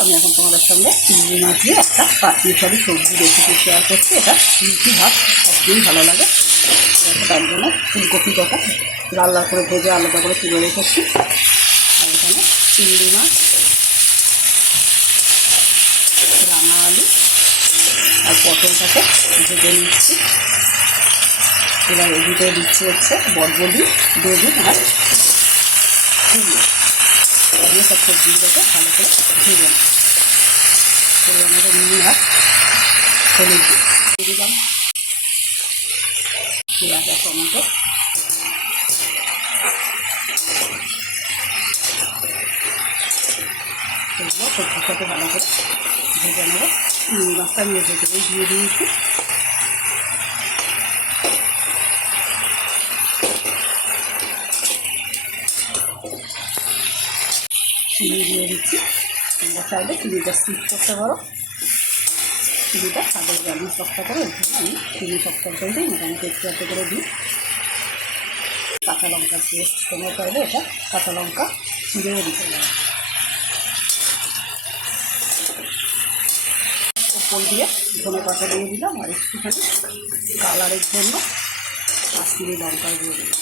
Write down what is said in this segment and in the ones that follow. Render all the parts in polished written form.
আমি এখন তোমাদের সঙ্গে চিংড়ি মাছ দিয়ে একটা পাঁচমিশালি সবজি রেসিপি শেয়ার করছি। এটা রুটি ভাত সবদিন ভালো লাগে। তার জন্য ফুলকপি কটা লাল লাল করে ভেজে আলাদা করে তুলে রেখেছি। আর এখানে চিংড়ি মাছ, রাঙা আলু আর পটলটাকে ভেজে নিচ্ছি। এবার এর ভিতরে দিচ্ছি হচ্ছে বটবডি, বেগুন আর কুমড়ো। দিয়ে সব সবজিগুলোকে ভালো করে ভেজে নেব। আমাদের নুন আর হলুদ দিয়ে দিলাম, পেঁয়াজ আর টমেটো, এগুলো সবজির সাথে ভালো করে ভেজে নেব। চিংড়ি মাছটা নিয়ে ভেজে দিয়ে দিয়েছি। চিনি দিয়ে দিচ্ছি। তোমরা চাইলে চিনিটা স্কিপ করতে পারো। চিনিটা স্বাদের জন্য শক্ত করে আমি চিনি শক্ত করতেই মোটামুটি একটু একটু করে দিই। কাঁচা লঙ্কার পেস্ট, তোমরা চাইলে এটা কাঁচা লঙ্কা ছিঁড়েও দিতে পারো। উপর দিয়ে ধনে পাতা দিয়ে দিলাম আর একটুখানি কালারের জন্য কাশ্মীরি লঙ্কা দিয়ে দিলাম।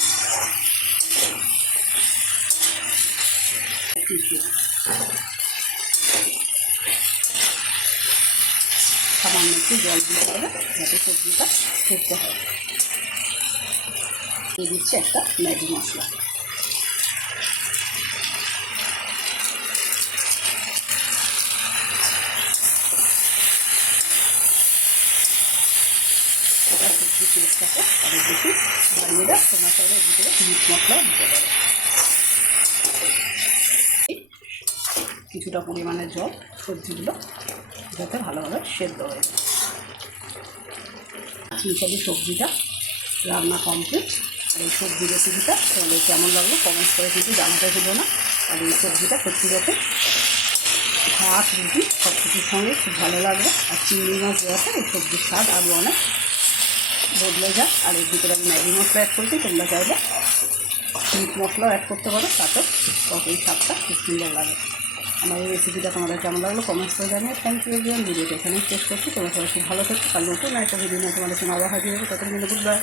সামান্য একটু জল দিতে হবে যাতে সবজিটা সেদ্ধ হয়। দিয়ে দিচ্ছি একটা ম্যাগি মশলা। এটা সবজি পেস্টটাকে আরও বেশি বাড়িয়ে দেয়। তোমার চাইলে এর ভিতরে মিট মশলাও দিতে পারো। কিছুটা পরিমাণে জল সবজিগুলো যাতে ভালোভাবে সেদ্ধ হয়ে যায়। মিশালি সবজিটা রান্না কমপ্লিট। আর এই সবজি রেসিপিটা তোমাদের কেমন লাগলো কমেন্টস করে কিন্তু জানাতে ভুলো না। আর এই সবজিটা সত্যি যাতে ভাত রুটি সব কিছুর সঙ্গে খুব ভালো লাগবে। আর চিংড়ি মাছ দেওয়াতে এই সবজির স্বাদ আরও অনেক বদলে যায়। আর এর ভিতরে আমি ম্যাগি মশলা অ্যাড করছি, তোমরা চাইলে মিট মশলাও অ্যাড করতে পারো, তাতে এই স্বাদটা খুব সুন্দর লাগে। আমার এই রেসিপিটা তোমাদের কেমন লাগলো কমেন্টস করে জানিয়ে। Thank you everyone. ভিডিওটা এখানেই শেষ করছি। তোমরা সবাই খুব ভালো থাকো। কাল নতুন একটা ভিডিও নিয়ে তোমাদের সঙ্গে আবার হাজির হবে। ততক্ষণ কিন্তু গুড বাই।